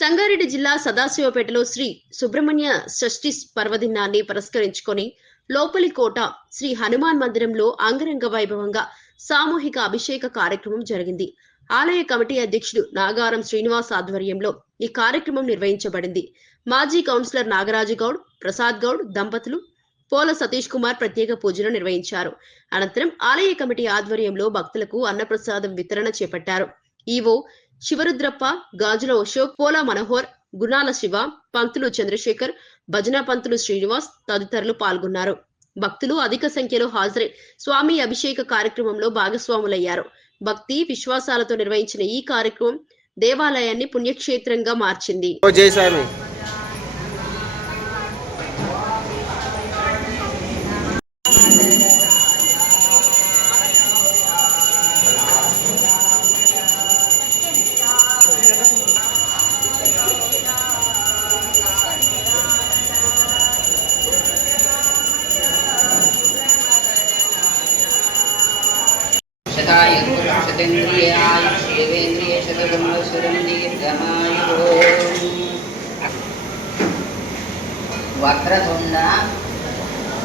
సంగారెడ్డి జిల్లా సదాశివపేటలో శ్రీ సుబ్రహ్మణ్య షష్ఠి పర్వదినాన్ని పురస్కరించుకొని లోపలి కోట శ్రీ హనుమాన్ మందిరంలో అంగరంగ వైభవంగా సామూహిక అభిషేక కార్యక్రమం జరిగింది. ఆలయ కమిటీ అధ్యక్షుడు నాగారం శ్రీనివాస్ ఆధ్వర్యంలో ఈ కార్యక్రమం నిర్వహించబడింది. మాజీ కౌన్సిలర్ నాగరాజు గౌడ్ ప్రసాద్ గౌడ్ దంపతులు పోల సతీష్ కుమార్ ప్రత్యేక పూజలు నిర్వహించారు. అనంతరం ఆలయ కమిటీ ఆధ్వర్యంలో భక్తులకు అన్నప్రసాదం వితరణ చేపట్టారు. ఈవో శివరుద్రప్ప గాజుల అశోక్ పోల మనోహర్ గుణాల శివ పంతులు చంద్రశేఖర్ భజన పంతులు శ్రీనివాస్ తదితరులు పాల్గొన్నారు. భక్తులు అధిక సంఖ్యలో హాజరై స్వామి అభిషేక కార్యక్రమంలో భాగస్వాములయ్యారు. భక్తి విశ్వాసాలతో నిర్వహించిన ఈ కార్యక్రమం దేవాలయాన్ని పుణ్యక్షేత్రంగా మార్చింది. ఓ జై స్వామి शतायुर्शतेन्द्रियशतगुणसुरं दीर्घमायुः వక్రతుండ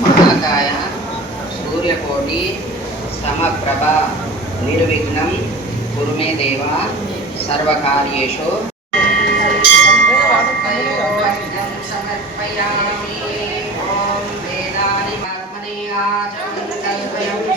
మహాకాయ సూర్యకోటి సమప్రభ నిర్విఘ్నం కురు మే దేవ సర్వకార్యేషు సమర్పయామి ఓం వేదాని మర్మణి ఆచమన్ కల్పయం ఇది